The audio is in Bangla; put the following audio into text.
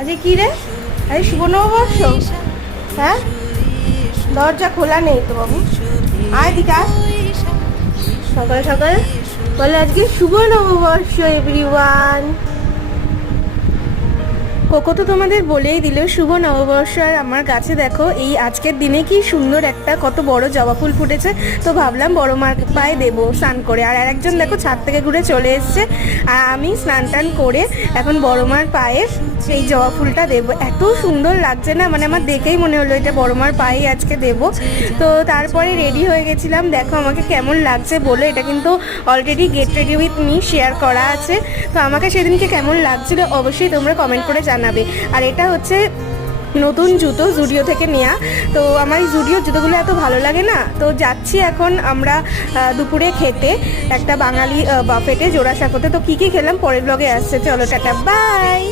আজকে কি রে? আরে শুভ নববর্ষ। হ্যাঁ, দরজা খোলা নেই তো বাবু। আয় দিকা, সকালে সকালে বলে আজকে শুভ নববর্ষ এভরিওয়ান। কোকো তো তোমাদের বলেই দিল শুভ নববর্ষ। আর আমার গাছে দেখো এই আজকের দিনে কি সুন্দর একটা কত বড় জবা ফুল ফুটেছে। তো ভাবলাম বড় মার পায়ে দেবো স্নান করে। আর একজন দেখো ছাদ থেকে ঘুরে চলে এসছে, আর আমি স্নান টান করে এখন বড় মার পায়ে সেই জবা ফুলটা দেবো। এত সুন্দর লাগছে না, মানে আমার দেখেই মনে হলো এটা বড় মার পায়ে আজকে দেবো। তো তারপরে রেডি হয়ে গেছিলাম, দেখো আমাকে কেমন লাগছে বলে। এটা কিন্তু already get ready with me share করা আছে। তো আমাকে সেদিনকে কেমন লাগছিল অবশ্যই তোমরা কমেন্ট করে জানাবে। আর এটা হচ্ছে নতুন জুতো জুডিও থেকে নেওয়া। তো আমার এই জুডিওর জুতোগুলো এত ভালো লাগে না। তো যাচ্ছি এখন আমরা দুপুরে খেতে একটা বাঙালি বাফেটে জোড়াসাঁকোতে। তো কী কী খেলাম পরের ব্লগে আসছে, চলো টাটা বাই।